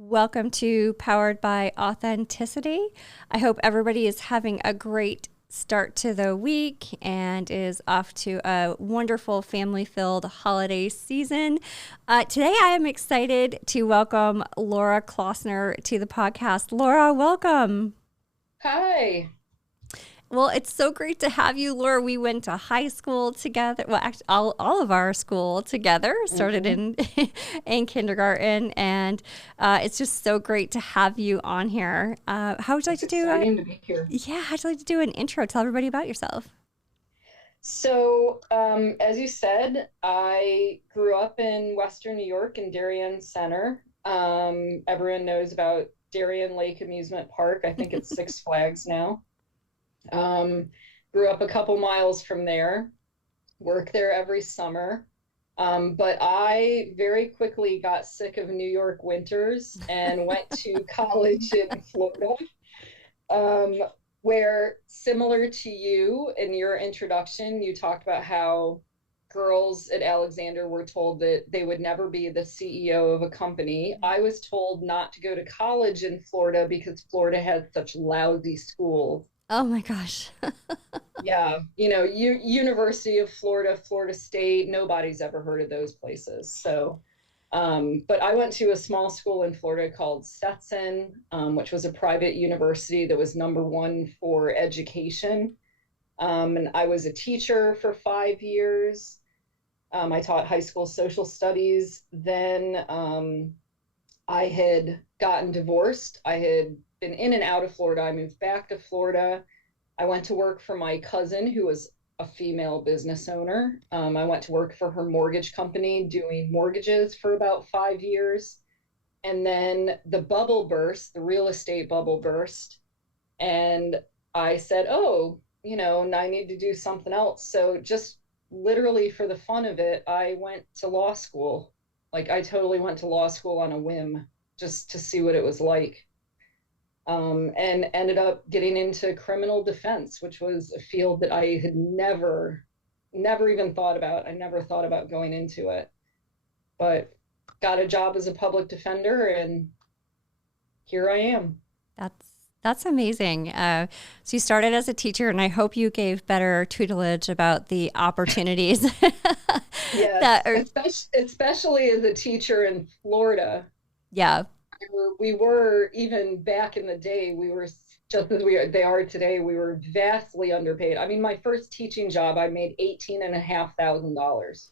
Welcome to Powered by Authenticity. I hope everybody is having a great start to the week and is off to a wonderful family-filled holiday season. Today, I am excited to welcome Laura Klaussner to the podcast. Laura, welcome. Hi. Well, it's so great to have you, Laura. We went to high school together. Well, actually, all of our school together started in kindergarten, and it's just so great to have you on here. How would you like to do? Exciting to be here. Yeah, how'd you like to do an intro? Tell everybody about yourself. So, as you said, I grew up in Western New York in Darien Center. Everyone knows about Darien Lake Amusement Park. I think it's Six Flags now. Grew up a couple miles from there, worked there every summer. But I very quickly got sick of New York winters and went to college in Florida, where, similar to you in your introduction, you talked about how girls at Alexander were told that they would never be the CEO of a company. I was told not to go to college in Florida because Florida had such lousy schools. Oh my gosh. Yeah, University of Florida, Florida State, nobody's ever heard of those places. So, but I went to a small school in Florida called Stetson, which was a private university that was #1 for education. And I was a teacher for 5 years. I taught high school social studies. Then I had gotten divorced. I had been in and out of Florida. I moved back to Florida. I went to work for my cousin, who was a female business owner. I went to work for her mortgage company doing mortgages for about 5 years. And then the bubble burst, the real estate bubble burst. And I said, I need to do something else. So just literally for the fun of it, I went to law school. Like I totally went to law school on a whim just to see what it was like. And ended up getting into criminal defense, which was a field that I had never even thought about. I never thought about going into it, but got a job as a public defender, and here I am. That's amazing. So you started as a teacher, and I hope you gave better tutelage about the opportunities. Yes, especially as a teacher in Florida. Yeah. We were, even back in the day, we were just as they are today, we were vastly underpaid. I mean, my first teaching job, I made $18,500.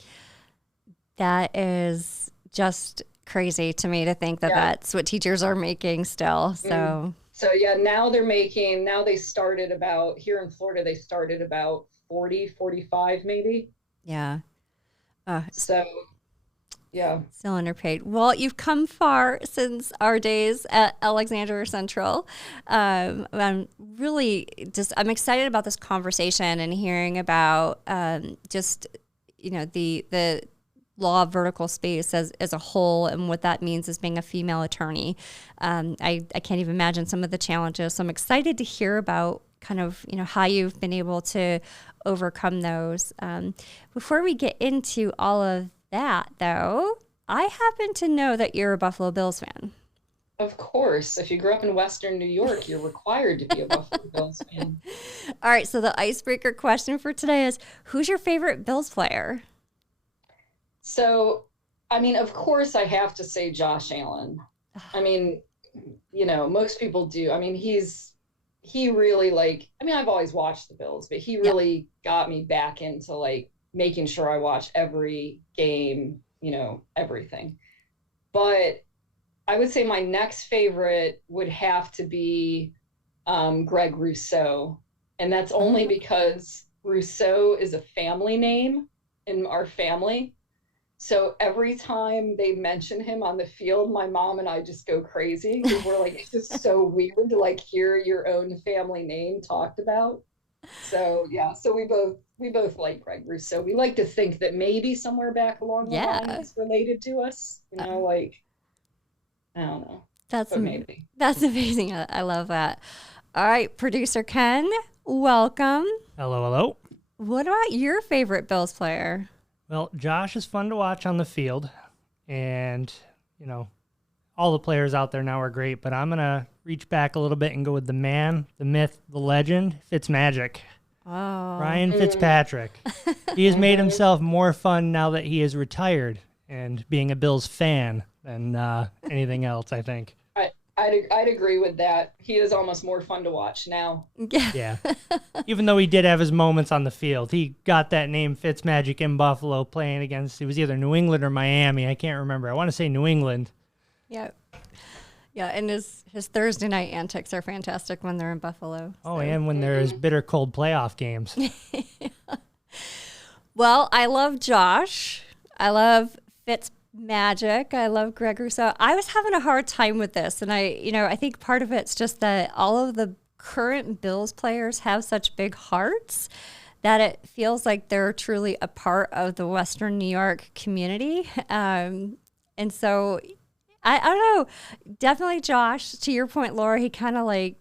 That is just crazy to me to think that that's what teachers are making still. So yeah, now they started about, here in Florida, they started about 40, 45 maybe. Yeah. So yeah. Still underpaid. Well, you've come far since our days at Alexander Central. I'm excited about this conversation and hearing about the law of vertical space as a whole and what that means as being a female attorney. I can't even imagine some of the challenges. So I'm excited to hear about kind of, how you've been able to overcome those. Before we get into all of that, though, I happen to know that you're a Buffalo Bills fan. Of course. If you grew up in Western New York, you're required to be a Buffalo Bills fan. All right, so the icebreaker question for today is, who's your favorite Bills player? So, I mean, of course, I have to say Josh Allen. I mean, most people do. I mean, he really I've always watched the Bills, but he really got me back into making sure I watch every game, everything. But I would say my next favorite would have to be Greg Rousseau. And that's only because Rousseau is a family name in our family. So every time they mention him on the field, my mom and I just go crazy because we're like, it's just so weird to hear your own family name talked about. So yeah, so we both like Greg Rousseau. We like to think that maybe somewhere back along the line he's related to us. I don't know. That's amazing. I love that. All right, producer Ken, welcome. Hello. What about your favorite Bills player? Well, Josh is fun to watch on the field, and all the players out there now are great, but I'm going to reach back a little bit and go with the man, the myth, the legend, Fitzmagic. Oh. Ryan Fitzpatrick. He has made himself more fun now that he is retired and being a Bills fan than anything else, I think. I'd agree with that. He is almost more fun to watch now. Yeah. Even though he did have his moments on the field. He got that name Fitzmagic in Buffalo playing against, it was either New England or Miami. I can't remember. I want to say New England. Yeah. Yeah, and his Thursday night antics are fantastic when they're in Buffalo. Oh, and when there's bitter cold playoff games. Well, I love Josh. I love Fitzmagic. I love Greg Rousseau. I was having a hard time with this, and I think part of it's just that all of the current Bills players have such big hearts that it feels like they're truly a part of the Western New York community. And so I don't know, definitely Josh, to your point, Laura, he kind of like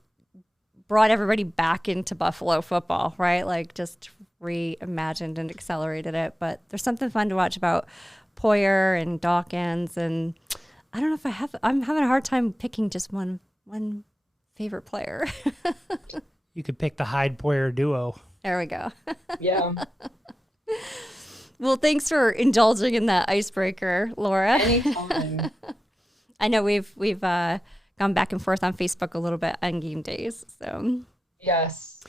brought everybody back into Buffalo football, right? Like just reimagined and accelerated it. But there's something fun to watch about Poyer and Dawkins. And I don't know if I'm having a hard time picking just one favorite player. You could pick the Hyde-Poyer duo. There we go. Yeah. Well, thanks for indulging in that icebreaker, Laura. Anytime. I know we've gone back and forth on Facebook a little bit on game days. So Yes.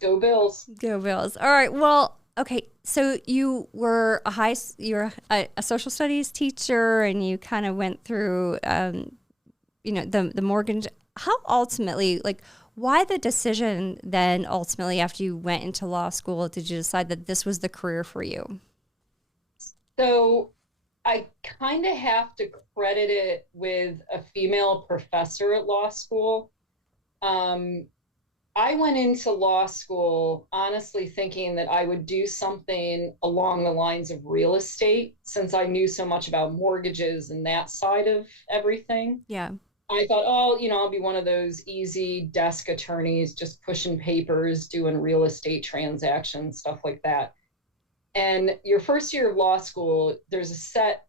Go Bills. go Bills. All right. Well, okay. So you were a social studies teacher, and you kind of went through, the mortgage. How ultimately, like, why the decision then ultimately after you went into law school did you decide that this was the career for you? So I kind of have to credit it with a female professor at law school. I went into law school honestly thinking that I would do something along the lines of real estate, since I knew so much about mortgages and that side of everything. Yeah. I thought, I'll be one of those easy desk attorneys, just pushing papers, doing real estate transactions, stuff like that. And your first year of law school, there's a set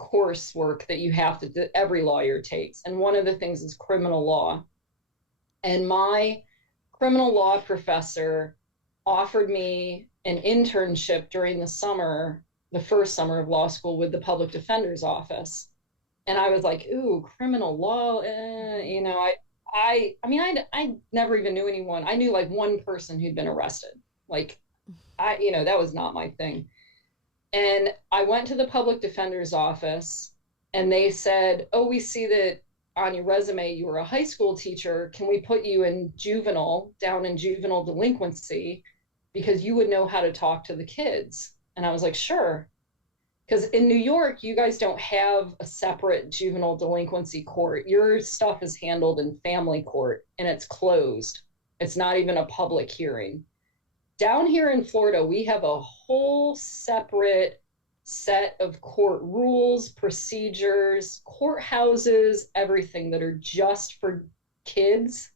coursework that every lawyer takes. And one of the things is criminal law. And my criminal law professor offered me an internship during the first summer of law school, with the public defender's office. And I was like, ooh, criminal law, I never even knew anyone. I knew like one person who'd been arrested. Like, that was not my thing. And I went to the public defender's office, and they said, oh, we see that on your resume you were a high school teacher. Can we put you in juvenile delinquency, because you would know how to talk to the kids? And I was like, sure. Because in New York, you guys don't have a separate juvenile delinquency court. Your stuff is handled in family court, and it's closed. It's not even a public hearing. Down here in Florida, we have a whole separate set of court rules, procedures, courthouses, everything that are just for kids.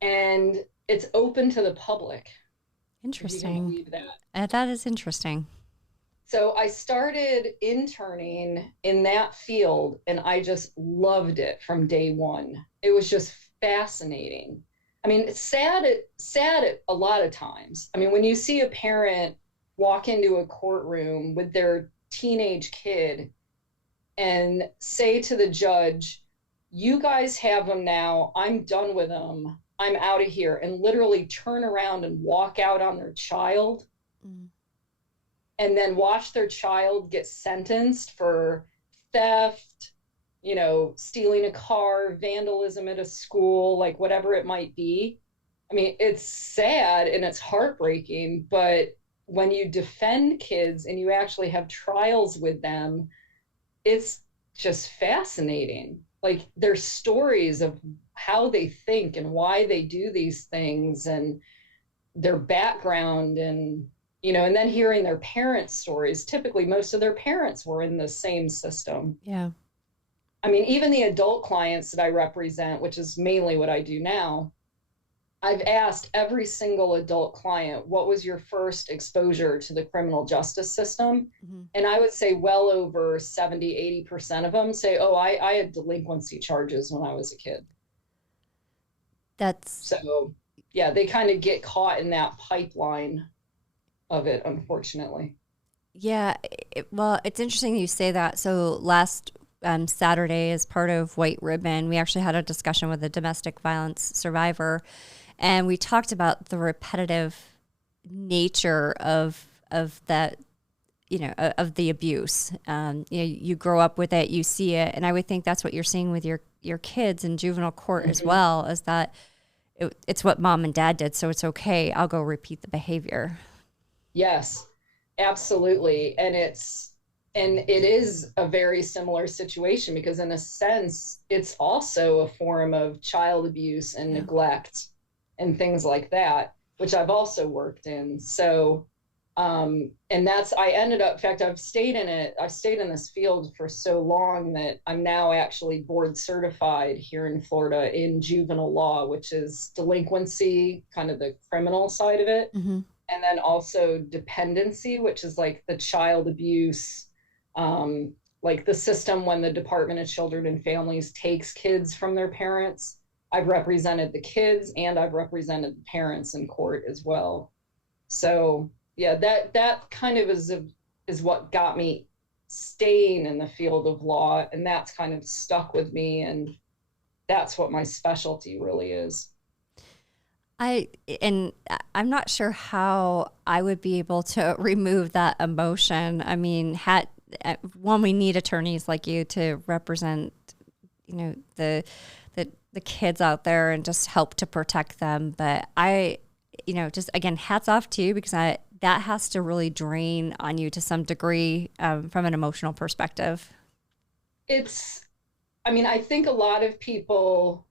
And it's open to the public. Interesting. If you can believe that. That is interesting. So I started interning in that field, and I just loved it from day one. It was just fascinating. I mean, it's sad a lot of times. I mean, when you see a parent walk into a courtroom with their teenage kid and say to the judge, you guys have them now, I'm done with them, I'm out of here, and literally turn around and walk out on their child. And then watch their child get sentenced for theft, stealing a car, vandalism at a school, like whatever it might be. I mean, it's sad and it's heartbreaking, but when you defend kids and you actually have trials with them, it's just fascinating. Like, their stories of how they think and why they do these things and their background, and and then hearing their parents' stories. Typically, most of their parents were in the same system. Yeah. I mean, even the adult clients that I represent, which is mainly what I do now, I've asked every single adult client, what was your first exposure to the criminal justice system? Mm-hmm. And I would say well over 70, 80% of them say, oh, I had delinquency charges when I was a kid. That's So, yeah, they kind of get caught in that pipeline of it, unfortunately. Yeah, well, it's interesting you say that. So last Saturday, as part of White Ribbon, we actually had a discussion with a domestic violence survivor, and we talked about the repetitive nature of that, of the abuse. You grow up with it, you see it, and I would think that's what you're seeing with your kids in juvenile court as well. Is that it's what mom and dad did, so it's okay. I'll go repeat the behavior. Yes, absolutely. And it is a very similar situation because in a sense, it's also a form of child abuse and neglect and things like that, which I've also worked in. So, and I ended up, in fact, I've stayed in this field for so long that I'm now actually board certified here in Florida in juvenile law, which is delinquency, kind of the criminal side of it. Mm-hmm. And then also dependency, which is like the child abuse, like the system when the Department of Children and Families takes kids from their parents. I've represented the kids and I've represented the parents in court as well. So yeah, that kind of is what got me staying in the field of law, and that's kind of stuck with me, and that's what my specialty really is. I'm not sure how I would be able to remove that emotion. I mean, one, we need attorneys like you to represent, the kids out there and just help to protect them. But just again, hats off to you because that has to really drain on you to some degree from an emotional perspective. I think a lot of people,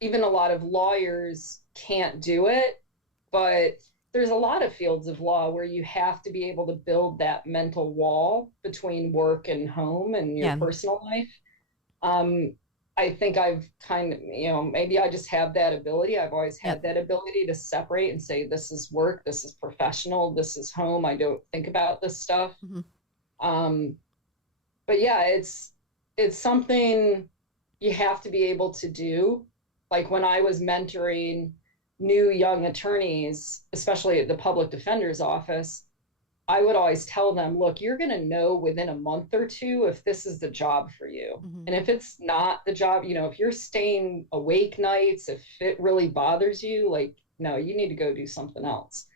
even a lot of lawyers, can't do it, but there's a lot of fields of law where you have to be able to build that mental wall between work and home and your personal life. I think I've kind of, maybe I just have that ability. I've always had that ability to separate and say, this is work, this is professional, this is home. I don't think about this stuff. Mm-hmm. But yeah, it's something you have to be able to do. Like when I was mentoring new young attorneys, especially at the public defender's office, I would always tell them, look, you're going to know within a month or two if this is the job for you. Mm-hmm. And if it's not the job, if you're staying awake nights, if it really bothers you, like, no, you need to go do something else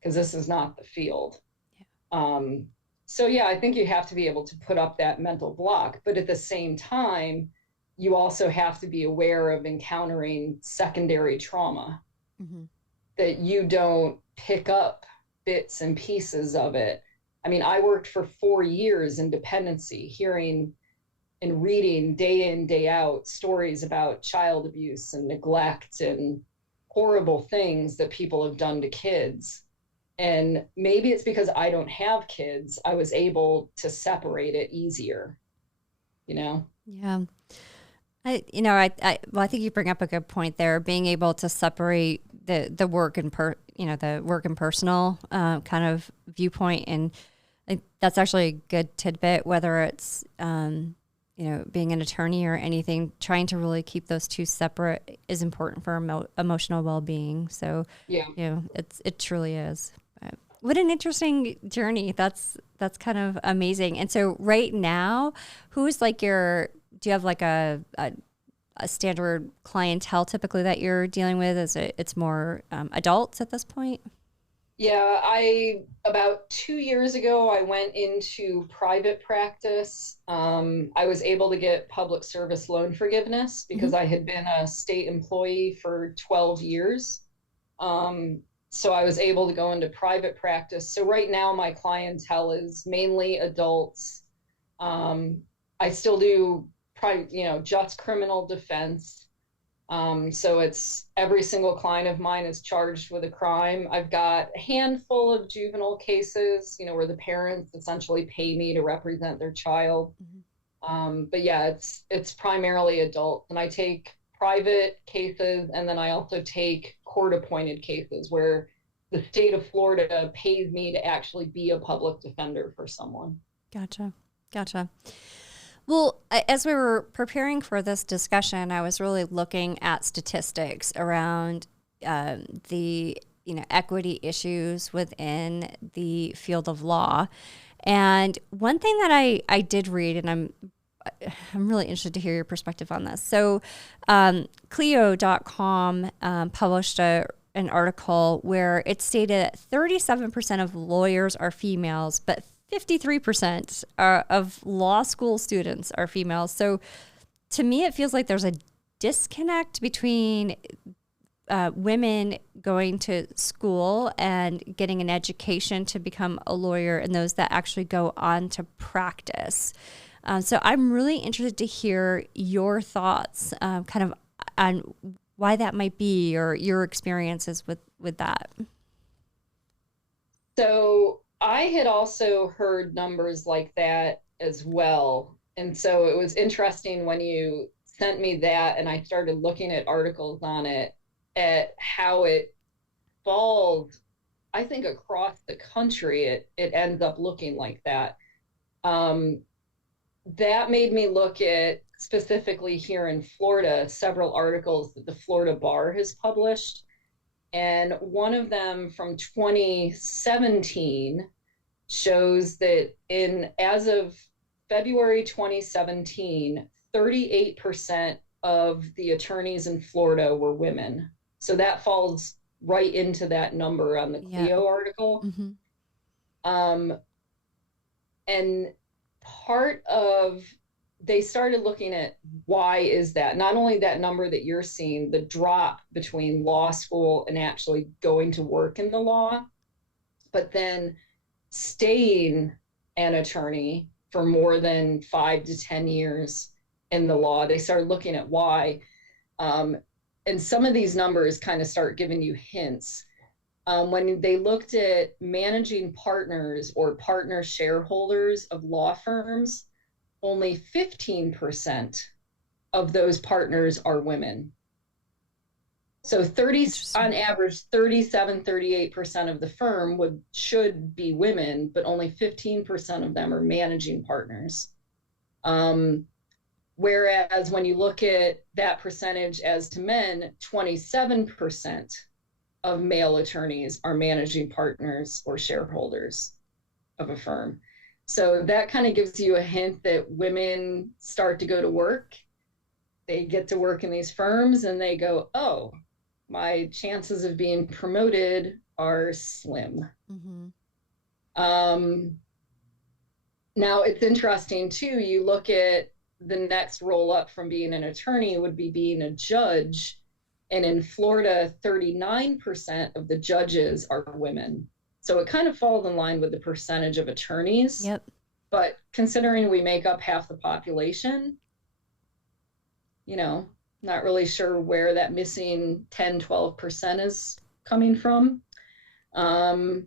because this is not the field. Yeah. So yeah, I think you have to be able to put up that mental block, but at the same time, you also have to be aware of encountering secondary trauma, mm-hmm. that you don't pick up bits and pieces of it. I mean, I worked for 4 years in dependency, hearing and reading day in, day out stories about child abuse and neglect and horrible things that people have done to kids. And maybe it's because I don't have kids, I was able to separate it easier, Yeah. I think you bring up a good point there, being able to separate the work and the work and personal kind of viewpoint. And I think that's actually a good tidbit, whether it's, being an attorney or anything, trying to really keep those two separate is important for emotional well-being. So, it truly is. But what an interesting journey. That's kind of amazing. And so right now, who's like do you have like a standard clientele typically that you're dealing with? It's more adults at this point? Yeah, about 2 years ago, I went into private practice. I was able to get public service loan forgiveness because mm-hmm. I had been a state employee for 12 years. So I was able to go into private practice. So right now my clientele is mainly adults. I still do just criminal defense. So it's every single client of mine is charged with a crime. I've got a handful of juvenile cases, where the parents essentially pay me to represent their child. Mm-hmm. But yeah, it's primarily adult, and I take private cases, and then I also take court-appointed cases where the state of Florida pays me to actually be a public defender for someone. Gotcha. Well, as we were preparing for this discussion, I was really looking at statistics around the equity issues within the field of law. And one thing that I did read, and I'm really interested to hear your perspective on this. So Clio.com published an article where it stated that 37% of lawyers are females, but 53% of law school students are females. So to me, it feels like there's a disconnect between women going to school and getting an education to become a lawyer and those that actually go on to practice. So I'm really interested to hear your thoughts kind of on why that might be, or your experiences with that. So I had also heard numbers like that as well. And so it was interesting when you sent me that and I started looking at articles on it, at how it falls, I think across the country, it ends up looking like that. That made me look at, specifically here in Florida, several articles that the Florida Bar has published. And one of them from 2017 shows that as of February 2017, 38% of the attorneys in Florida were women. So that falls right into that number on the Clio article. Mm-hmm. And part of, they started looking at why is that? Not only that number that you're seeing, the drop between law school and actually going to work in the law, but then staying an attorney for more than 5 to 10 years in the law. They started looking at why. And some of these numbers kind of start giving you hints. When they looked at managing partners or partner shareholders of law firms, only 15% of those partners are women. So on average, 37, 38% of the firm should be women, but only 15% of them are managing partners. Whereas when you look at that percentage as to men, 27% of male attorneys are managing partners or shareholders of a firm. So that kind of gives you a hint that women start to go to work. They get to work in these firms and they go, oh, my chances of being promoted are slim. Mm-hmm. Now it's interesting too, you look at the next roll up from being an attorney would be being a judge. And in Florida, 39% of the judges are women. So it kind of falls in line with the percentage of attorneys. Yep. But considering we make up half the population, not really sure where that missing 10, 12% is coming from. And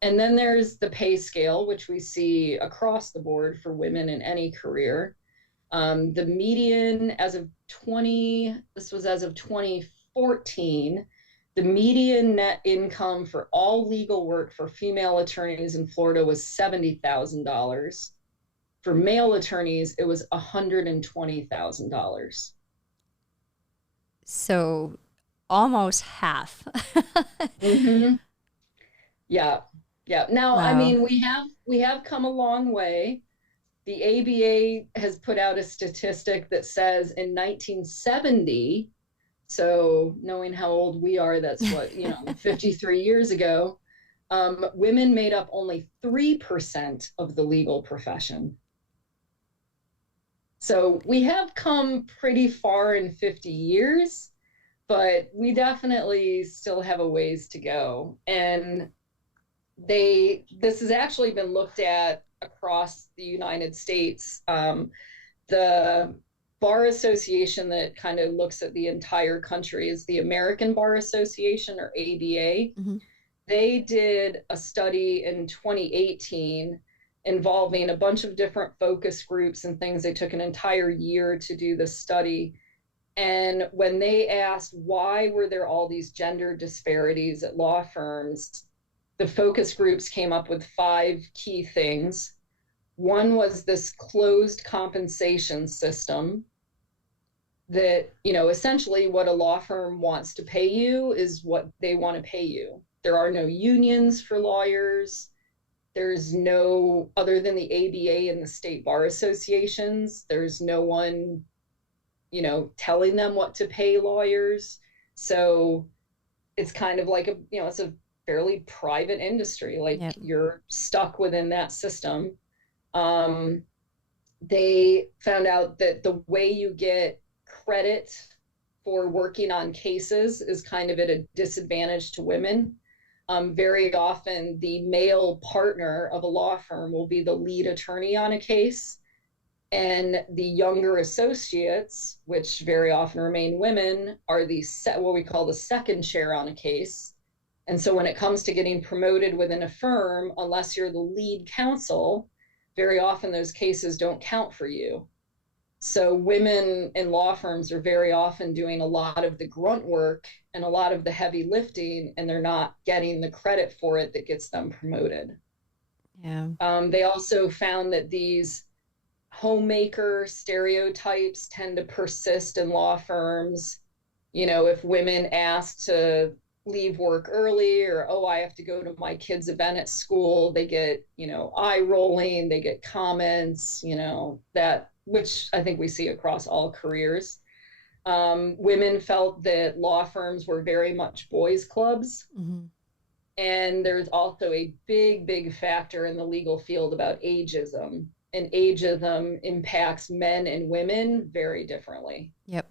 then there's the pay scale, which we see across the board for women in any career. The median as of 2014, the median net income for all legal work for female attorneys in Florida was $70,000. For male attorneys, it was $120,000. So almost half. Mm-hmm. Yeah. Now, wow. I mean, we have come a long way. The ABA has put out a statistic that says in 1970, so knowing how old we are, that's what, 53 years ago, women made up only 3% of the legal profession. So we have come pretty far in 50 years, but we definitely still have a ways to go. And this has actually been looked at across the United States. The bar association that kind of looks at the entire country is the American Bar Association, or ABA. Mm-hmm. They did a study in 2018 involving a bunch of different focus groups and things. They took an entire year to do this study. And when they asked why were there all these gender disparities at law firms, the focus groups came up with 5 key things. One was this closed compensation system that, essentially what a law firm wants to pay you is what they want to pay you. There are no unions for lawyers. There's no, other than the ABA and the state bar associations, there's no one, telling them what to pay lawyers. So it's kind of like it's a fairly private industry. Like, yep, you're stuck within that system. They found out that the way you get credit for working on cases is kind of at a disadvantage to women. Very often the male partner of a law firm will be the lead attorney on a case, and the younger associates, which very often remain women, are what we call the second chair on a case. And so when it comes to getting promoted within a firm, unless you're the lead counsel, very often those cases don't count for you. So women in law firms are very often doing a lot of the grunt work and a lot of the heavy lifting, and they're not getting the credit for it that gets them promoted. Yeah. They also found that these homemaker stereotypes tend to persist in law firms. If women ask to leave work early, or, oh, I have to go to my kid's event at school, they get, eye rolling, they get comments, that, which I think we see across all careers. Women felt that law firms were very much boys' clubs. Mm-hmm. And there's also a big, big factor in the legal field about ageism. And ageism impacts men and women very differently. Yep.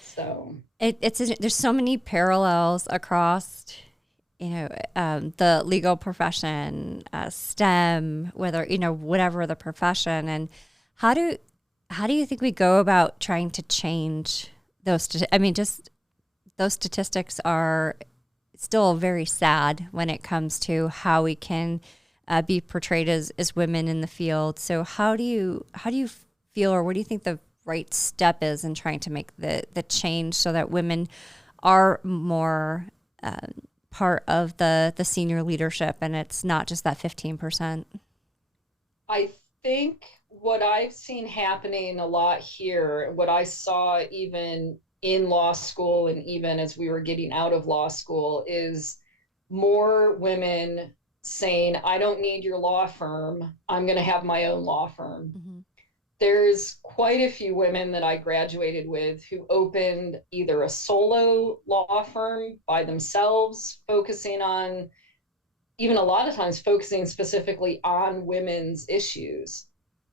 So there's so many parallels across, the legal profession, STEM, whether, whatever the profession. And how do you think we go about trying to change those? Just those statistics are still very sad when it comes to how we can be portrayed as women in the field. So how do you feel, or what do you think the right step is in trying to make the change so that women are more part of the senior leadership, and it's not just that 15%? I think what I've seen happening a lot here, what I saw even in law school and even as we were getting out of law school, is more women saying, I don't need your law firm. I'm going to have my own law firm. Mm-hmm. There's quite a few women that I graduated with who opened either a solo law firm by themselves, focusing on, even a lot of times focusing specifically on women's issues,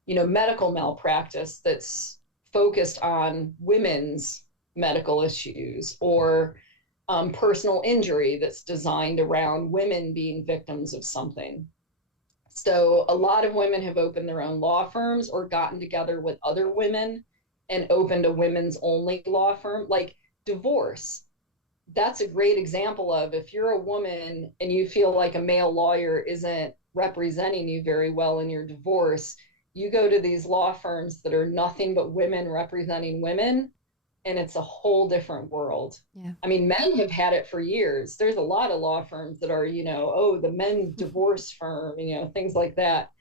medical malpractice that's focused on women's medical issues, or personal injury that's designed around women being victims of something. So a lot of women have opened their own law firms or gotten together with other women and opened a women's only law firm. Like divorce, that's a great example of, if you're a woman and you feel like a male lawyer isn't representing you very well in your divorce, you go to these law firms that are nothing but women representing women, and it's a whole different world. Yeah. I mean, men have had it for years. There's a lot of law firms that are, the men's divorce firm, things like that.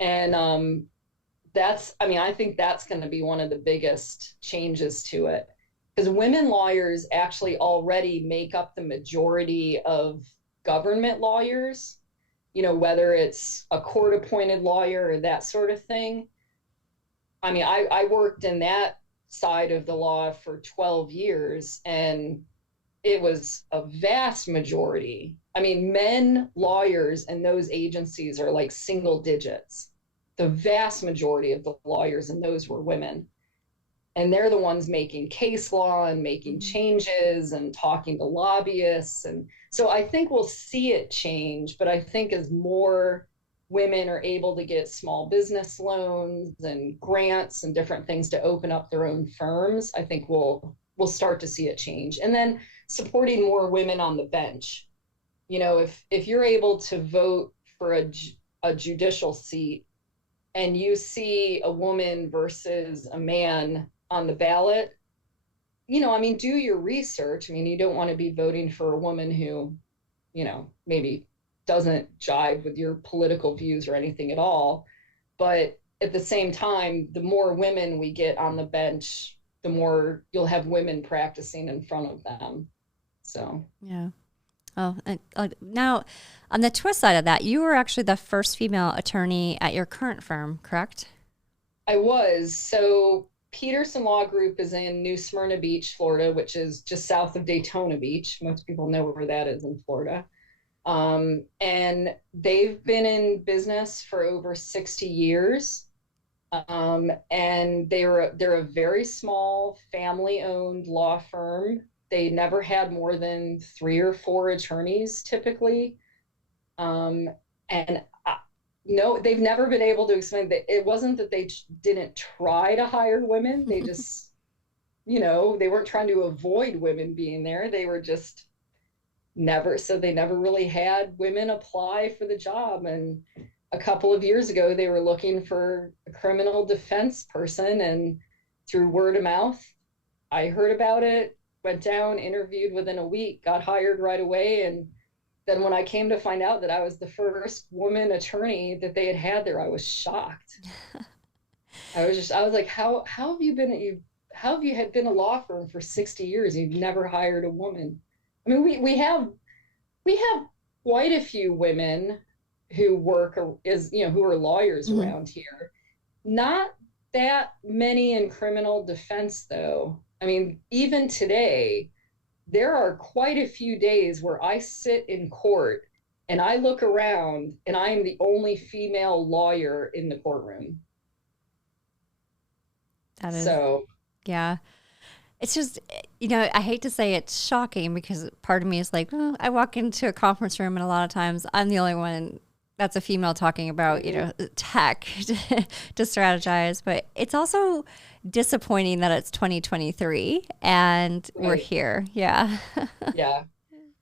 And I think that's going to be one of the biggest changes to it, because women lawyers actually already make up the majority of government lawyers, whether it's a court-appointed lawyer or that sort of thing. I mean, I worked in that side of the law for 12 years, and it was a vast majority. I mean, men lawyers in those agencies are like single digits. The vast majority of the lawyers in those were women. And they're the ones making case law and making changes and talking to lobbyists. And so I think we'll see it change, but I think as more women are able to get small business loans and grants and different things to open up their own firms, I think we'll start to see it change. And then supporting more women on the bench. If you're able to vote for a judicial seat and you see a woman versus a man on the ballot, I mean, do your research. I mean, you don't want to be voting for a woman who, maybe doesn't jive with your political views or anything at all. But at the same time, the more women we get on the bench, the more you'll have women practicing in front of them. So, yeah. Oh, and now on the twist side of that, you were actually the first female attorney at your current firm, correct? I was. So Peterson Law Group is in New Smyrna Beach, Florida, which is just south of Daytona Beach. Most people know where that is in Florida. And they've been in business for over 60 years. And they're a very small family-owned law firm. They never had more than 3 or 4 attorneys typically. And no, they've never been able to explain that it wasn't that they didn't try to hire women. They just, they weren't trying to avoid women being there. They were just they never really had women apply for the job. And a couple of years ago, they were looking for a criminal defense person. And through word of mouth, I heard about it, went down, interviewed within a week, got hired right away. And then when I came to find out that I was the first woman attorney that they had there, I was shocked. I was like, how have you had been a law firm for 60 years? You've never hired a woman. I mean, we have quite a few women who work who are lawyers mm-hmm. around here. Not that many in criminal defense, though. I mean, even today, there are quite a few days where I sit in court and I look around and I am the only female lawyer in the courtroom. That is, yeah. It's just, I hate to say it's shocking because part of me is like, oh, I walk into a conference room and a lot of times I'm the only one that's a female talking about, tech to strategize. But it's also disappointing that it's 2023 and right. We're here. Yeah. Yeah.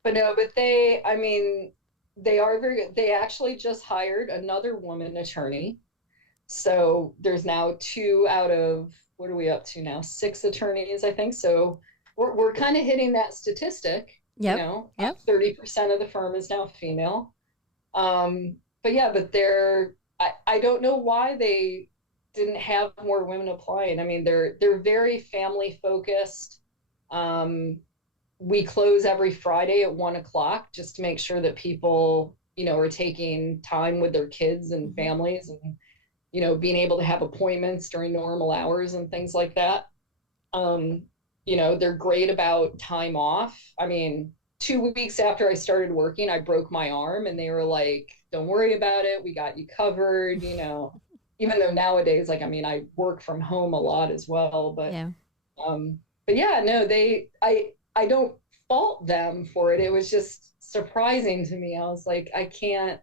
But they are very good. They actually just hired another woman attorney. So there's now 2 out of, what are we up to now? 6 attorneys, I think. So we're kind of hitting that statistic. Yep. 30% of the firm is now female. But I don't know why they didn't have more women applying. I mean, they're very family focused. We close every Friday at 1:00 just to make sure that people, are taking time with their kids and families and, being able to have appointments during normal hours and things like that. They're great about time off. I mean, 2 weeks after I started working, I broke my arm and they were like, don't worry about it. We got you covered, even though nowadays, I work from home a lot as well, but I don't fault them for it. It was just surprising to me. I was like, I can't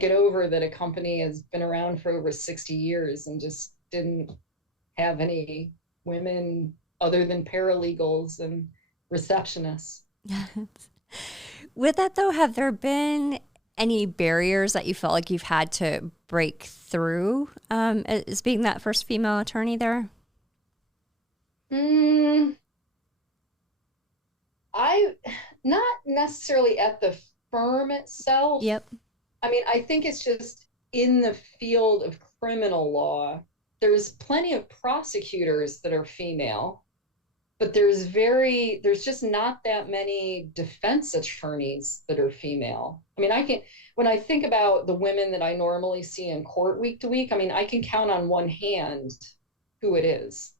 get over that a company has been around for over 60 years and just didn't have any women other than paralegals and receptionists. With that though, have there been any barriers that you felt like you've had to break through as being that first female attorney there? I not necessarily at the firm itself. Yep. I mean, I think it's just in the field of criminal law, there's plenty of prosecutors that are female, but there's just not that many defense attorneys that are female. I mean, when I think about the women that I normally see in court week to week, I mean, I can count on one hand who it is.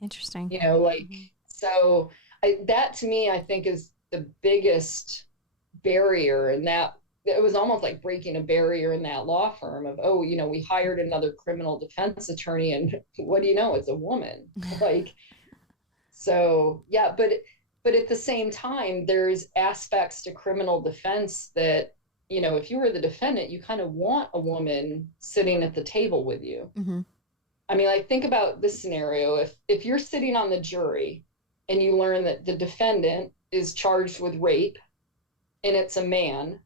Interesting. So that to me, I think is the biggest barrier, and that it was almost like breaking a barrier in that law firm of, we hired another criminal defense attorney and what do you know, it's a woman. So yeah, but at the same time, there's aspects to criminal defense that, if you were the defendant, you kind of want a woman sitting at the table with you. Mm-hmm. I mean, think about this scenario. If you're sitting on the jury and you learn that the defendant is charged with rape and it's a man,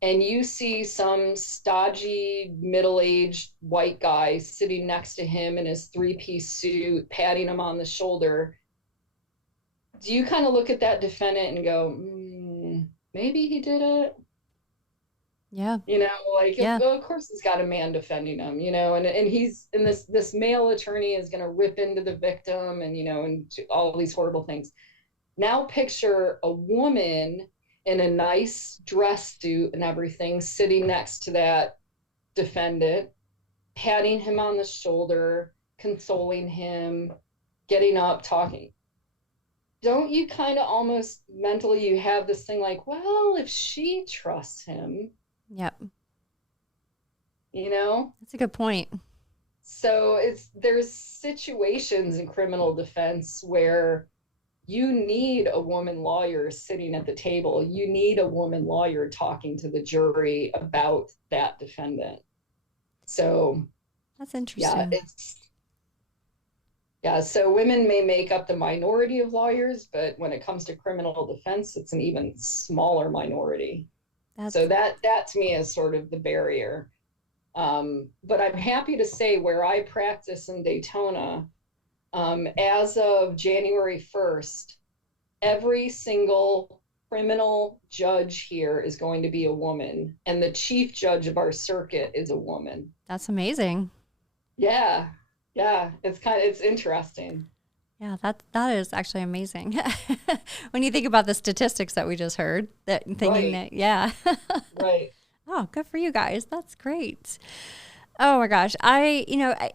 and you see some stodgy, middle-aged white guy sitting next to him in his 3-piece suit, patting him on the shoulder, do you kind of look at that defendant and go, maybe he did it? Yeah. You know, like Yeah. of course he's got a man defending him, you know, and he's and this male attorney is going to rip into the victim and, you know, and all these horrible things. Now picture a woman in a nice dress suit and everything sitting next to that defendant, patting him on the shoulder, consoling him, getting up, talking. Don't you kind of almost mentally you have this thing like, well, if she trusts him, Yep. you know? That's a good point. So there's situations in criminal defense where you need a woman lawyer sitting at the table. You need a woman lawyer talking to the jury about that defendant. So That's interesting. So women may make up the minority of lawyers, but when it comes to criminal defense, it's an even smaller minority. So that to me is sort of the barrier. But I'm happy to say where I practice in Daytona, as of January 1st, every single criminal judge here is going to be a woman, and the chief judge of our circuit is a woman. That's amazing. Yeah. It's interesting. Yeah, that is actually amazing. When you think about the statistics that we just heard, yeah. Right. Oh, good for you guys. That's great. Oh my gosh.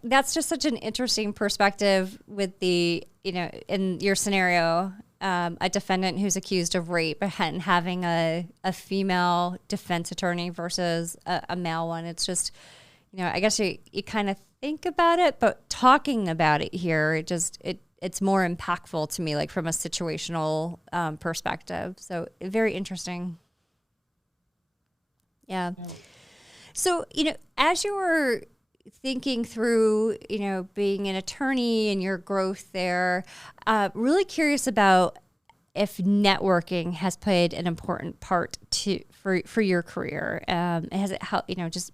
That's just such an interesting perspective with the, in your scenario, a defendant who's accused of rape and having a female defense attorney versus a male one. It's just, I guess you kind of think about it, but talking about it here, it's more impactful to me, like from a situational perspective. So very interesting. Yeah. So, as you were thinking through, being an attorney and your growth there, really curious about if networking has played an important part for your career. Has it helped, just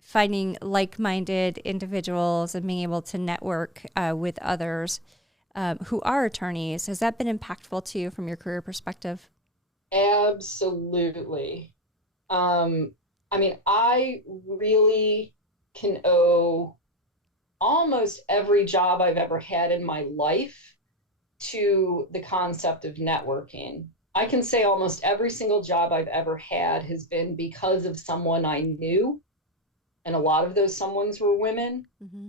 finding like-minded individuals and being able to network with others who are attorneys? Has that been impactful to you from your career perspective? Absolutely. I really can owe almost every job I've ever had in my life to the concept of networking. I can say almost every single job I've ever had has been because of someone I knew, and a lot of those someones were women. Mm-hmm.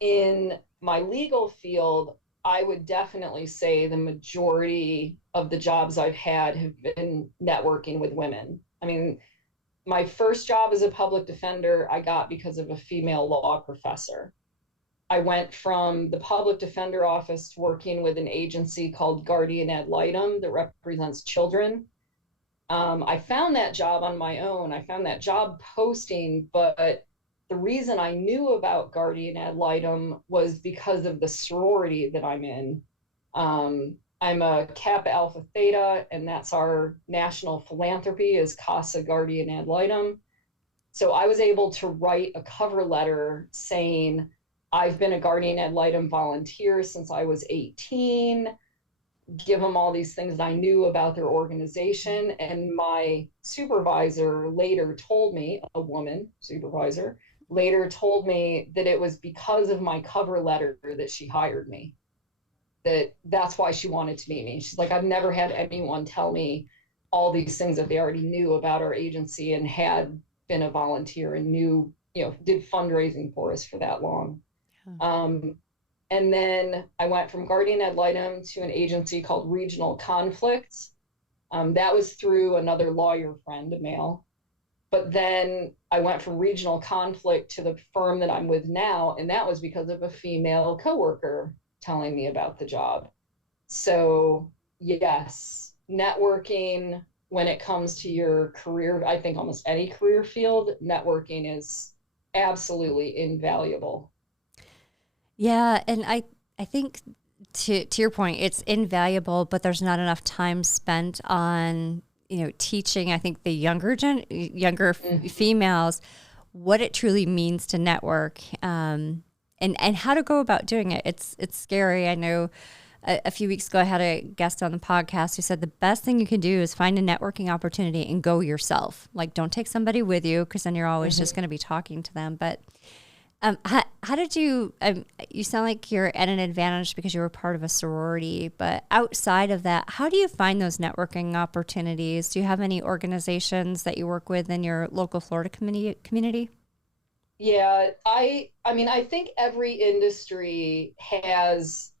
In my legal field, I would definitely say the majority of the jobs I've had have been networking with women. My first job as a public defender, I got because of a female law professor. I went from the public defender office to working with an agency called Guardian Ad Litem that represents children. I found that job on my own. I found that job posting, but the reason I knew about Guardian Ad Litem was because of the sorority that I'm in. I'm a Kappa Alpha Theta, and that's our national philanthropy is Casa Guardian Ad Litem. So I was able to write a cover letter saying, I've been a Guardian Ad Litem volunteer since I was 18, give them all these things I knew about their organization. And my supervisor later told me, a woman supervisor, later told me that it was because of my cover letter that she hired me. That's why she wanted to meet me. She's like, I've never had anyone tell me all these things that they already knew about our agency and had been a volunteer and knew, did fundraising for us for that long. And then I went from Guardian Ad Litem to an agency called Regional Conflicts. That was through another lawyer friend, a male. But then I went from Regional Conflict to the firm that I'm with now, and that was because of a female coworker telling me about the job. So yes, networking when it comes to your career, I think almost any career field, networking is absolutely invaluable. Yeah, and I think to your point, it's invaluable, but there's not enough time spent on teaching. I think the younger females what it truly means to network, and how to go about doing it. It's scary. I know a few weeks ago, I had a guest on the podcast who said the best thing you can do is find a networking opportunity and go yourself. Like, don't take somebody with you, because then you're always just going to be talking to them. But how did you, you sound like you're at an advantage because you were part of a sorority, but outside of that, how do you find those networking opportunities? Do you have any organizations that you work with in your local Florida community? Yeah, I mean, I think every industry has,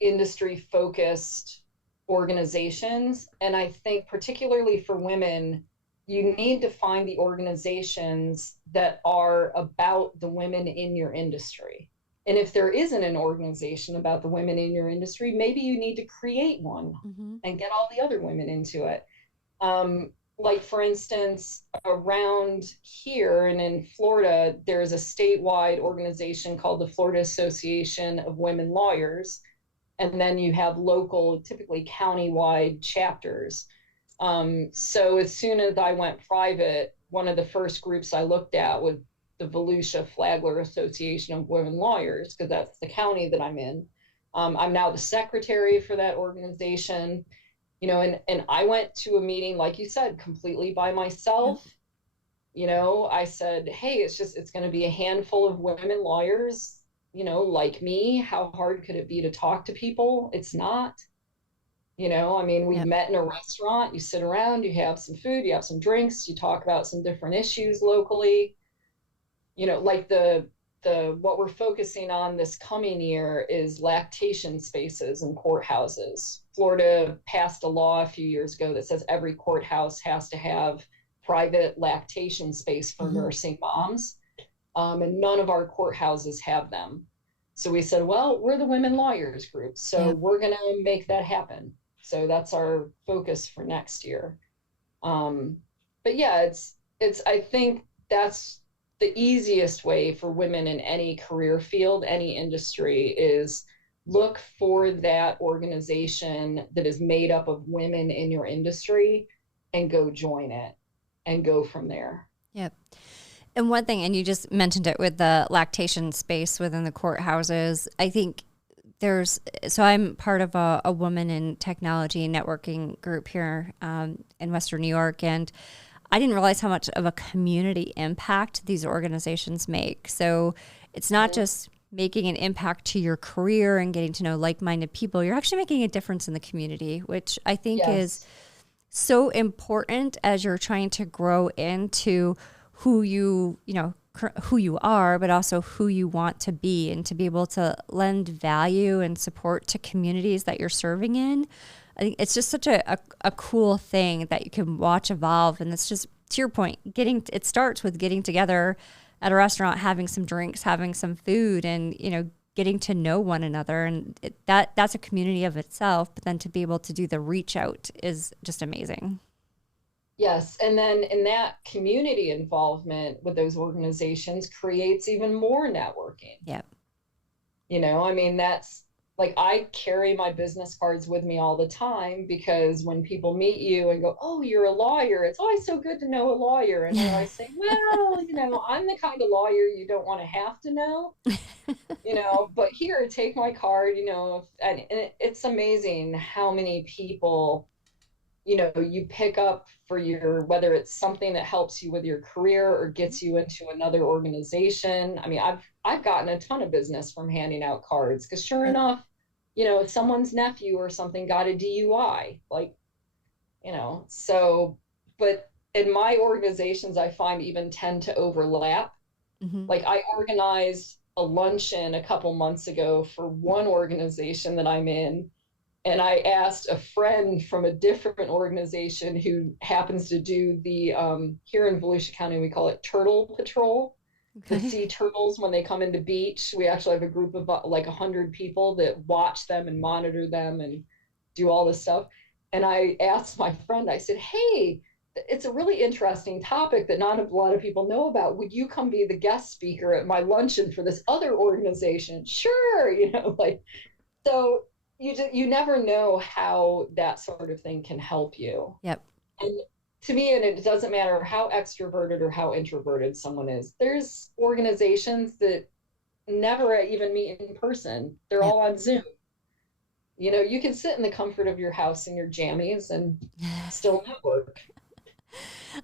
industry focused organizations. And I think particularly for women, you need to find the organizations that are about the women in your industry. And if there isn't an organization about the women in your industry, maybe you need to create one and get all the other women into it. Like, for instance, around here and in Florida, there's a statewide organization called the Florida Association of Women Lawyers. And then you have local, typically county-wide chapters. So as soon as I went private, one of the first groups I looked at was the Volusia Flagler Association of Women Lawyers, because that's the county that I'm in. I'm now the secretary for that organization. And I went to a meeting, like you said, completely by myself. I said, hey, it's going to be a handful of women lawyers, like me. How hard could it be to talk to people? It's not. We met in a restaurant, you sit around, you have some food, you have some drinks, you talk about some different issues locally. Like what we're focusing on this coming year is lactation spaces in courthouses. Florida passed a law a few years ago that says every courthouse has to have private lactation space for nursing moms. And none of our courthouses have them. So we said, well, we're the Women Lawyers Group, so we're going to make that happen. So that's our focus for next year. But yeah, I think that's the easiest way for women in any career field, any industry, is look for that organization that is made up of women in your industry and go join it and go from there. Yep. And one thing, and you just mentioned it with the lactation space within the courthouses, I think so I'm part of a woman in technology networking group here in Western New York, and I didn't realize how much of a community impact these organizations make. So it's not just making an impact to your career and getting to know like-minded people. You're actually making a difference in the community, which I think is so important as you're trying to grow into who you are, but also who you want to be, and to be able to lend value and support to communities that you're serving in. I think it's just such a cool thing that you can watch evolve. And it's just, to your point, it starts with getting together at a restaurant, having some drinks, having some food, and, getting to know one another. And that's a community of itself. But then to be able to do the reach out is just amazing. Yes. And then in that community involvement with those organizations creates even more networking. Yep. That's like, I carry my business cards with me all the time, because when people meet you and go, oh, you're a lawyer, it's always so good to know a lawyer. And I always say, well, I'm the kind of lawyer you don't want to have to know, but here, take my card, and it's amazing how many people, you pick up for whether it's something that helps you with your career or gets you into another organization. I mean, I've gotten a ton of business from handing out cards, because sure enough, if someone's nephew or something got a DUI, but in my organizations, I find even tend to overlap. Like, I organized a luncheon a couple months ago for one organization that I'm in. And I asked a friend from a different organization who happens to do the, here in Volusia County, we call it Turtle Patrol. The sea turtles, when they come into beach, we actually have a group of like 100 people that watch them and monitor them and do all this stuff. And I asked my friend, I said, hey, it's a really interesting topic that not a lot of people know about. Would you come be the guest speaker at my luncheon for this other organization? Sure. So you never know how that sort of thing can help you. Yep. And to me, and it doesn't matter how extroverted or how introverted someone is, there's organizations that never even meet in person. They're all on Zoom. You know, you can sit in the comfort of your house in your jammies and still network.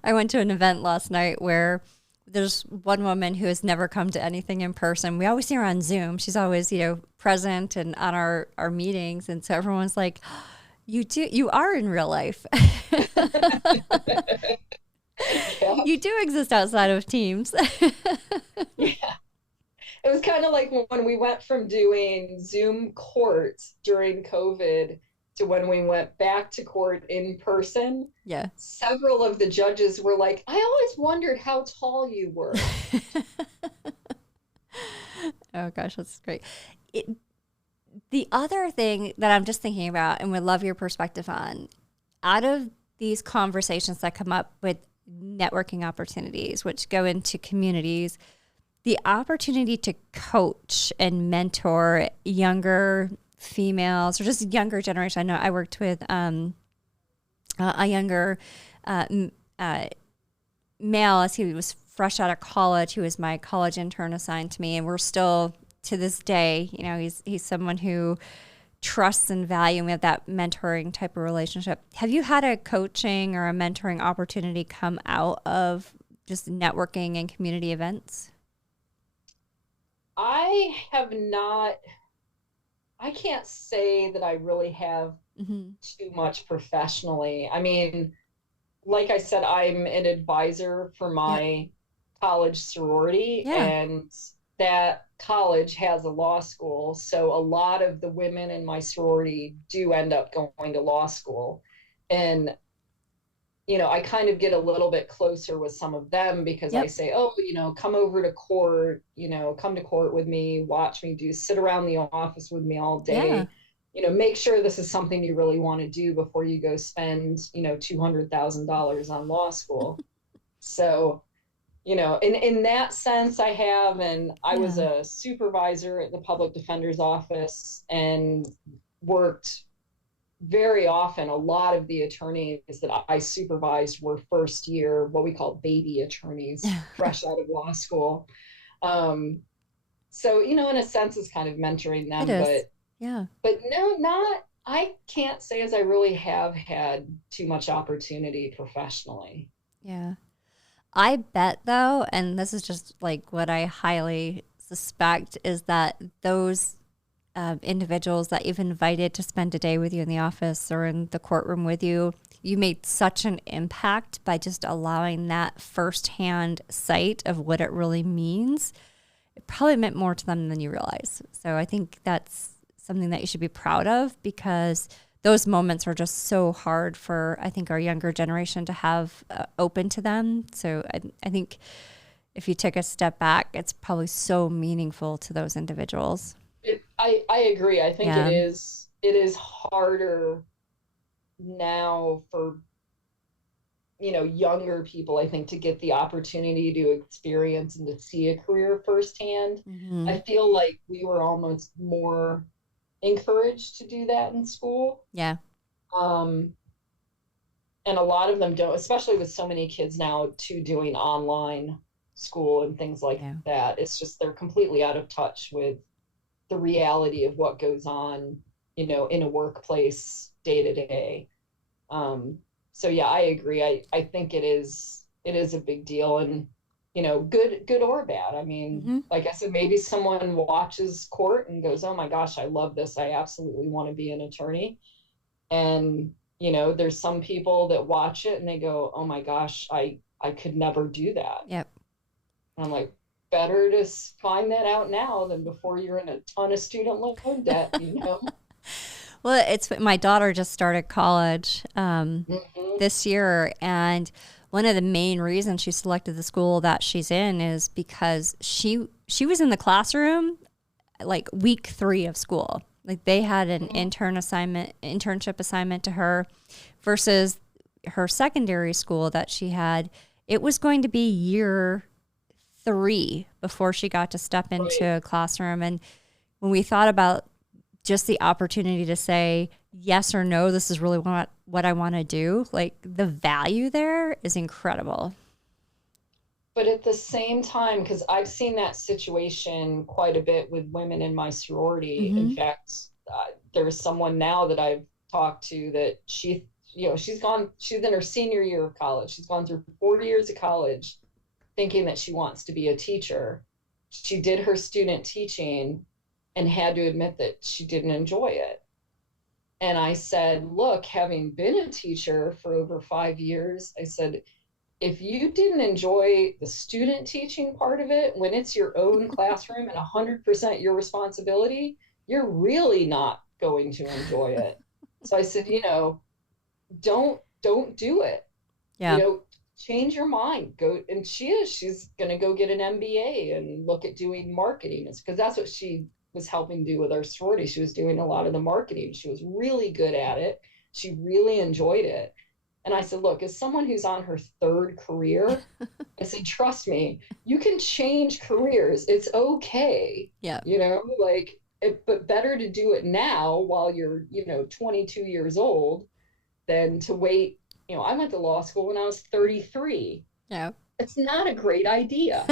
I went to an event last night where there's one woman who has never come to anything in person. We always see her on Zoom. She's always, present and on our meetings. And so everyone's like, you are in real life. Yeah. You do exist outside of Teams. Yeah. It was kind of like when we went from doing Zoom court during COVID to when we went back to court in person. Yeah. Several of the judges were like, I always wondered how tall you were. Oh gosh, that's great. The other thing that I'm just thinking about and would love your perspective on, out of these conversations that come up with networking opportunities, which go into communities, the opportunity to coach and mentor younger females or just younger generation. I know I worked with a younger male as he was fresh out of college. He was my college intern assigned to me, and we're still to this day, he's someone who trusts and value, and we have that mentoring type of relationship. Have you had a coaching or a mentoring opportunity come out of just networking and community events? I have not. I can't say that I really have too much professionally. I mean, like I said, I'm an advisor for my college sorority, and that college has a law school. So a lot of the women in my sorority do end up going to law school. And, I kind of get a little bit closer with some of them because I say, oh, come over to court, come to court with me, watch me sit around the office with me all day. Make sure this is something you really want to do before you go spend, $200,000 on law school. So, in that sense I have, and I was a supervisor at the public defender's office and worked very often. A lot of the attorneys that I supervised were first year, what we call baby attorneys, fresh out of law school. So, in a sense it's kind of mentoring them, but no, I can't say as I really have had too much opportunity professionally. Yeah. I bet though, and this is just like what I highly suspect, is that those individuals that you've invited to spend a day with you in the office or in the courtroom with you, you made such an impact by just allowing that firsthand sight of what it really means. It probably meant more to them than you realize. So I think that's something that you should be proud of, because those moments are just so hard for, I think, our younger generation to have open to them. So I think if you take a step back, it's probably so meaningful to those individuals. I agree. I think it is harder now for, younger people, I think, to get the opportunity to experience and to see a career firsthand. I feel like we were almost more encouraged to do that in school. Yeah. And a lot of them don't, especially with so many kids now too doing online school and things like that. It's just they're completely out of touch with the reality of what goes on, in a workplace day to day. So yeah, I agree. I think it is a big deal, and good or bad. I mean, like I said, maybe someone watches court and goes, oh my gosh, I love this. I absolutely want to be an attorney. And, there's some people that watch it and they go, oh my gosh, I could never do that. Yep. And I'm like, better to find that out now than before you're in a ton of student loan debt, Well, it's my daughter just started college this year, and one of the main reasons she selected the school that she's in is because she was in the classroom like week 3 of school. Like they had an internship assignment to her, versus her secondary school that she had. It was going to be year 3 before she got to step into a classroom. And when we thought about just the opportunity to say yes or no, this is really what I want to do, like the value there is incredible. But at the same time, because I've seen that situation quite a bit with women in my sorority. In fact, there's someone now that I've talked to that she's in her senior year of college. She's gone through 4 years of college thinking that she wants to be a teacher. She did her student teaching and had to admit that she didn't enjoy it. And I said, look, having been a teacher for over 5 years, I said, if you didn't enjoy the student teaching part of it, when it's your own classroom and 100% your responsibility, you're really not going to enjoy it. So I said, don't do it. Yeah. Change your mind. Go. And she's going to go get an MBA and look at doing marketing. It's because that's what she was helping do with our sorority. She was doing a lot of the marketing. She was really good at it. She really enjoyed it. And I said, look, as someone who's on her third career, I said, trust me, you can change careers. It's okay. Yeah. But better to do it now while you're, 22 years old than to wait. I went to law school when I was 33. Yeah. It's not a great idea.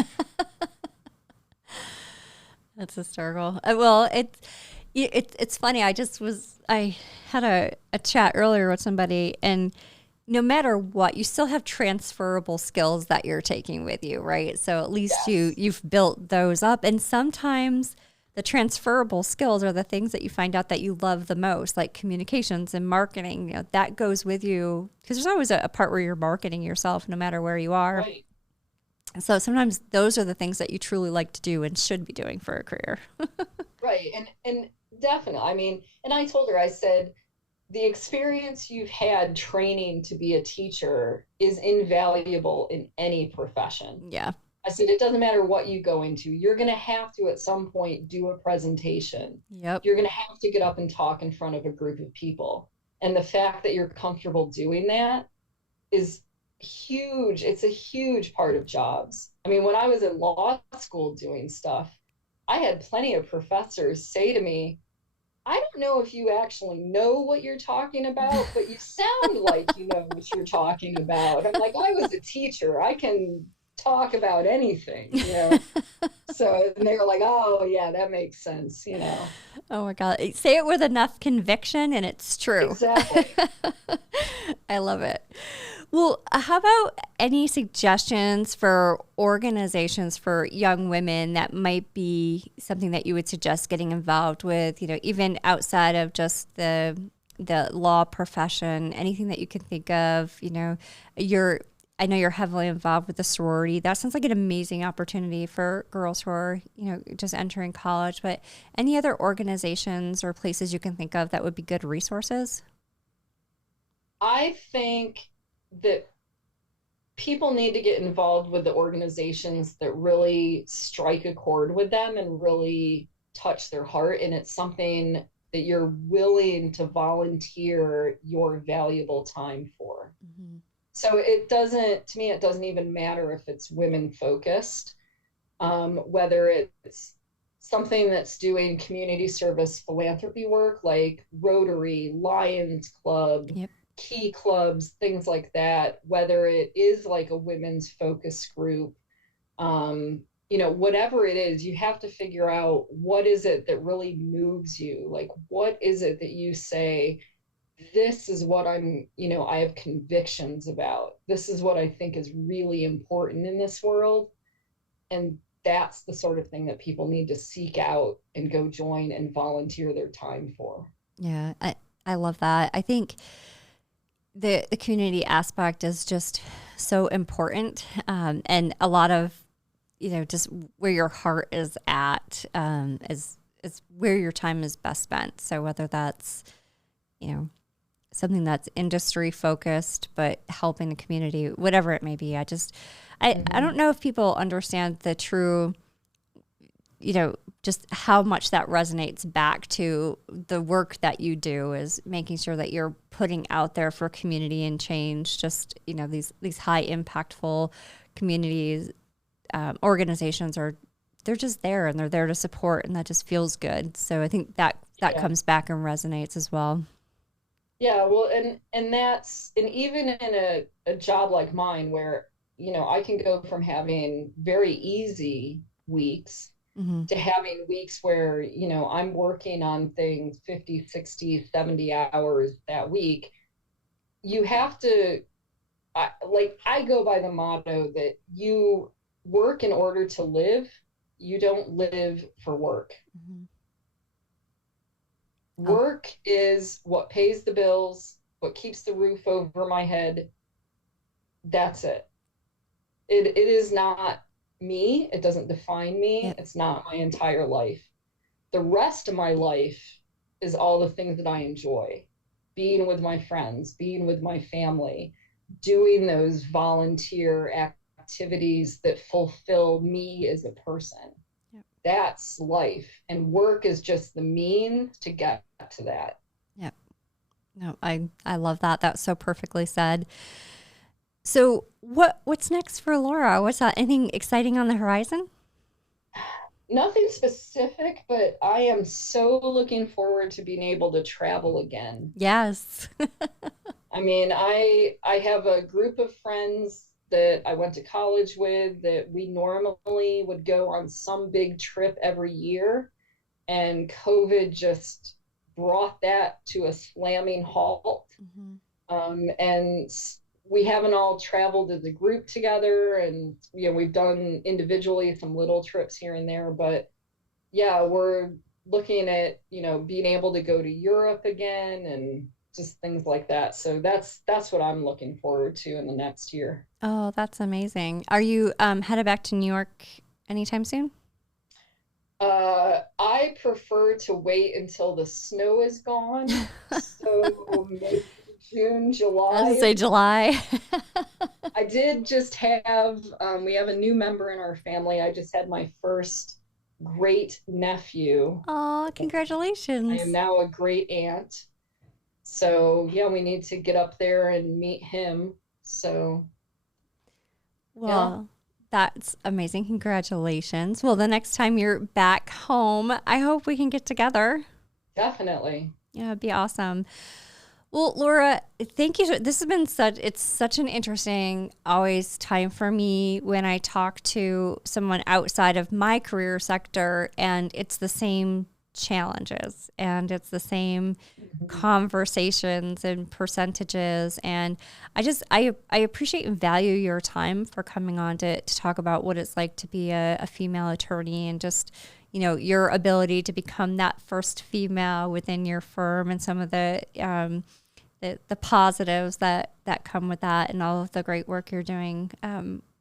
That's hysterical. Well, it's funny. I had a chat earlier with somebody, and no matter what, you still have transferable skills that you're taking with you, right? So at least Yes. you've built those up. And sometimes the transferable skills are the things that you find out that you love the most, like communications and marketing. That goes with you, because there's always a part where you're marketing yourself no matter where you are. Right. So sometimes those are the things that you truly like to do and should be doing for a career. Right. And definitely, and I told her, I said, the experience you've had training to be a teacher is invaluable in any profession. Yeah. I said, it doesn't matter what you go into. You're going to have to, at some point, do a presentation. Yep. You're going to have to get up and talk in front of a group of people. And the fact that you're comfortable doing that is huge. It's a huge part of jobs. When I was in law school doing stuff, I had plenty of professors say to me, I don't know if you actually know what you're talking about, but you sound like you know what you're talking about. I'm like, I was a teacher. I can talk about anything, So and they were like, oh, yeah, that makes sense, Oh my God. Say it with enough conviction and it's true. Exactly. I love it. Well, how about any suggestions for organizations for young women that might be something that you would suggest getting involved with, even outside of just the law profession, anything that you can think of, I know you're heavily involved with the sorority. That sounds like an amazing opportunity for girls who are, just entering college, but any other organizations or places you can think of that would be good resources? I think that people need to get involved with the organizations that really strike a chord with them and really touch their heart. And it's something that you're willing to volunteer your valuable time for. Mm-hmm. So it doesn't even matter if it's women focused, whether it's something that's doing community service philanthropy work like Rotary, Lions Club, yep. Key clubs, things like that, whether it is like a women's focus group, whatever it is, you have to figure out what is it that really moves you? Like, what is it that you say, this is what I have convictions about. This is what I think is really important in this world. And that's the sort of thing that people need to seek out and go join and volunteer their time for. Yeah, I love that. I think the community aspect is just so important. And a lot of, just where your heart is at is where your time is best spent. So whether that's, something that's industry focused, but helping the community, whatever it may be. I don't know if people understand the true, just how much that resonates back to the work that you do, is making sure that you're putting out there for community and change, just, these high impactful communities, organizations they're just there and they're there to support, and that just feels good. So I think that comes back and resonates as well. Yeah, well, and even in a job like mine where, I can go from having very easy weeks to having weeks where, you know, I'm working on things 50, 60, 70 hours that week. You have to, I go by the motto that you work in order to live. You don't live for work. Work is what pays the bills, what keeps the roof over my head. That's it. It is not me. It doesn't define me. Yep. It's not my entire life. The rest of my life is all the things that I enjoy. Being with my friends, being with my family, doing those volunteer activities that fulfill me as a person. Yep. That's life. And work is just the means to get to that. Yep. No, I love that. That's so perfectly said. So what's next for Laura? What's that? Anything exciting on the horizon? Nothing specific, but I am so looking forward to being able to travel again. Yes. I mean, I have a group of friends that I went to college with that we normally would go on some big trip every year, and COVID just brought that to a slamming halt. And we haven't all traveled as a group together, and you know, we've done individually some little trips here and there, but yeah, we're looking at, you know, being able to go to Europe again and just things like that. So that's what I'm looking forward to in the next year. Oh, that's amazing. Are you headed back to New York anytime soon? I prefer to wait until the snow is gone. So maybe June, July. I was gonna say July. I did just have, we have a new member in our family. I just had my first great nephew. Oh, congratulations. I am now a great aunt. So yeah, we need to get up there and meet him. So. Well, that's amazing. Congratulations. Well, the next time you're back home, I hope we can get together. Definitely. Yeah, it'd be awesome. Well, Laura, thank you. This has been such an interesting always time for me when I talk to someone outside of my career sector, and it's the same challenges and it's the same conversations and percentages. And I appreciate and value your time for coming on to talk about what it's like to be a female attorney, and just, you know, your ability to become that first female within your firm, and some of the positives that come with that, and all of the great work you're doing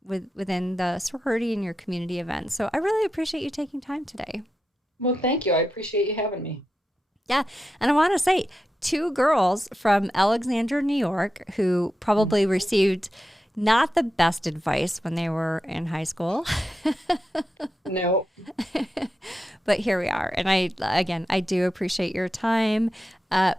within the sorority and your community events. So I really appreciate you taking time today. Well, thank you. I appreciate you having me. Yeah. And I want to say 2 girls from Alexandria, New York, who probably received not the best advice when they were in high school. No. But here we are. And I do appreciate your time.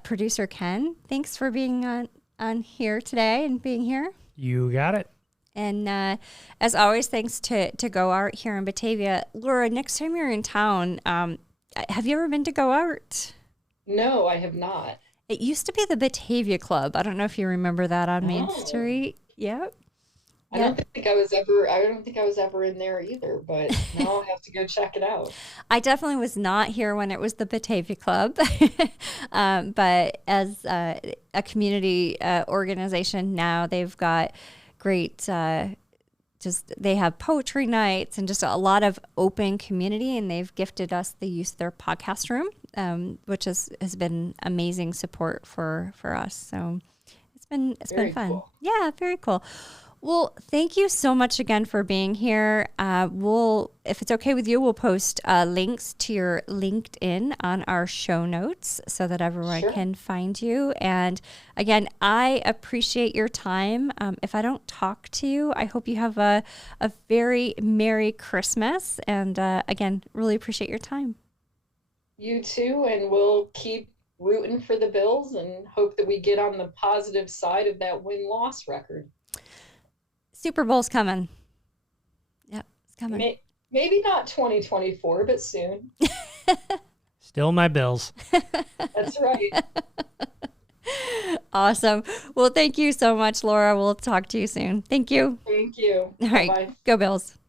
Producer Ken, thanks for being on here today and being here. You got it. And as always, thanks to Go Art here in Batavia. Laura, next time you're in town, have you ever been to Go Art? No, I have not. It used to be the Batavia Club. I don't know if you remember that on Main Street. Yep. I don't think I was ever in there either, but now I'll have to go check it out. I definitely was not here when it was the Batavia Club, but as a community organization now, they've got great, they have poetry nights and just a lot of open community, and they've gifted us the use of their podcast room, which has been amazing support for us. So it's been fun. Cool. Yeah, very cool. Well, thank you so much again for being here. If it's okay with you, we'll post links to your LinkedIn on our show notes so that everyone can find you. And again, I appreciate your time. If I don't talk to you, I hope you have a very Merry Christmas. And again, really appreciate your time. You too, and we'll keep rooting for the Bills and hope that we get on the positive side of that win-loss record. Super Bowl's coming. Yep, it's coming. Maybe not 2024, but soon. Still my Bills. That's right. Awesome. Well, thank you so much, Laura. We'll talk to you soon. Thank you. Thank you. All right. Bye-bye. Go Bills.